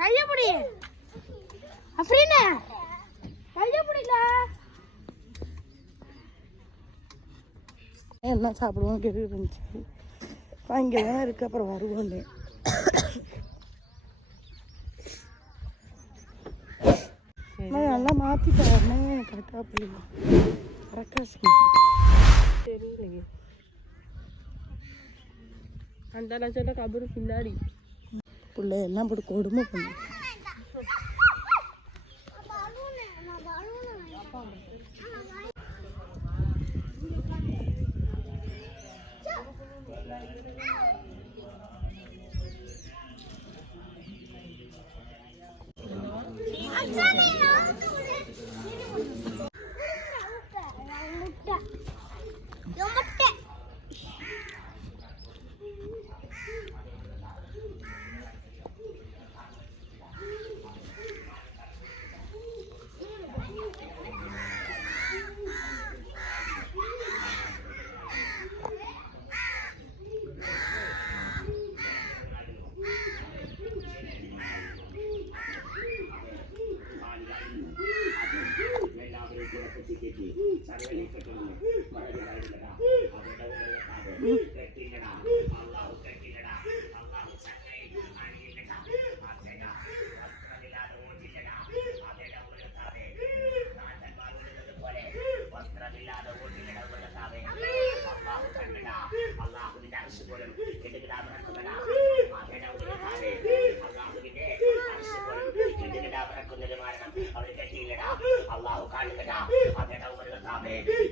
கையப்படி அஃப்ரீனா கையப்படில என்ன சாப்பிடுவோம் கேட்டு இருந்துச்சு. இங்கே தானே இருக்கு, அப்புறம் வருவோம். நல்லா மாற்றி பாருனே கரெக்டாக பிள்ளைங்க கரெக்டாக தெரியலையே. அந்த லட்சம் கபரு பின்னாடி பிள்ளை எல்லாம் போட்டு கொடுமை பண்ணு.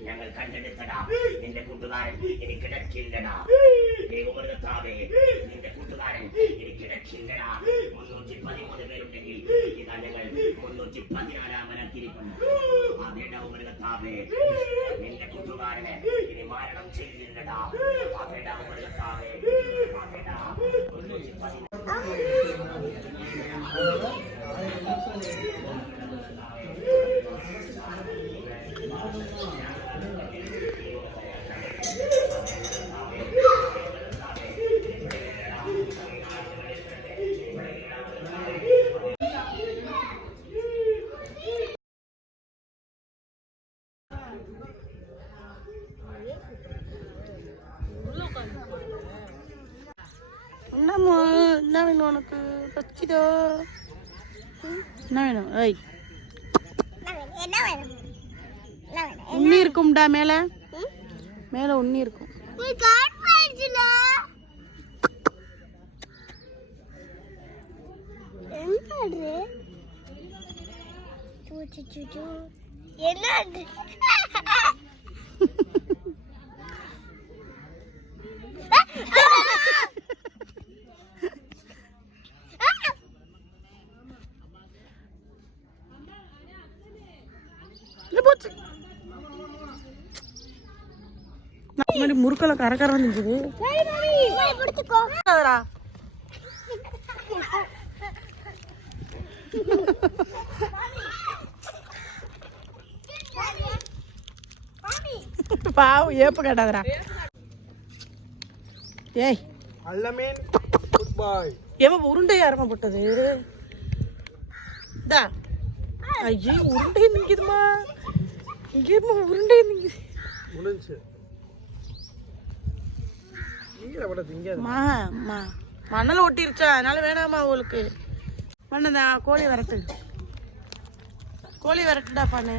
ഞങ്ങൾ കണ്ടെടുത്തടാ നിന്റെ കൂട്ടുകാരൻ എനിക്കിടക്കില്ലടാ. ദൈവമൃഗത്താവേ നിന്റെ കൂട്ടുകാരൻ എനിക്കിടക്കില്ലടാ. 313 പേരുണ്ടെങ്കിൽ ഇതാ ഞങ്ങൾ 314-ാമനാക്കിയിരിക്കുന്നു. അതേ ദൈവമൃഗത്താവേ നിന്റെ കൂട്ടുകാരനെ ഇനി മാരണം ചെയ്തില്ലടാ. അതേ ദൈവമൃഗത്താവേ അതേടാ 313. என்ன வேணும் உனக்கு? பச்சிதோ என்ன வேணும்? ஐய் உண்ணி இருக்கும்டா, மேல மேல உண்ணி இருக்கும். என்ன முறுக்கல கரகரம் இருந்துச்சு. பாவம் ஏப்ப கேட்டாதரா. ஏய் அல்லமீன் குட் பாய். ஏமா உருண்டை யாரமா போட்டது? டா ஐயே உருண்டை நிக்குதுமா. இங்கேமா உருண்டை நிக்குது. முடிஞ்சு மணல் ஒட்டிருச்சா, அதனால வேணாமா உங்களுக்கு. பண்ணதா கோழி வரட்டு, கோழி வரட்டுடா பண்ணு.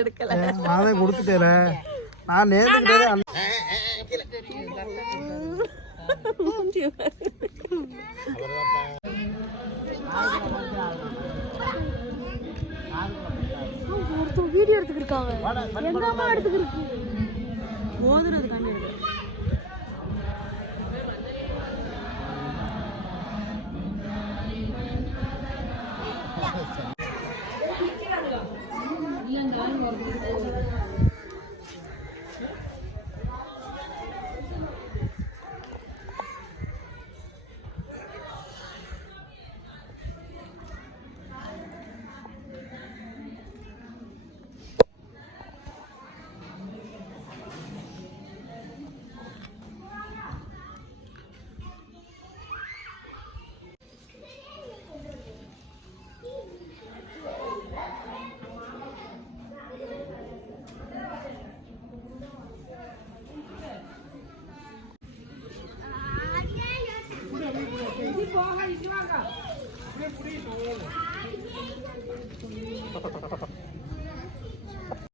எடுக்கல நான் கொடுத்துட்டேன். நான் நேர்ல வீடியோ எடுத்துக்கிருக்காங்க. எங்கம்மா எடுத்துக்கிருக்கு? போதுறதுக்காண்டி எடுக்கிறேன். போக இங்க வாங்க.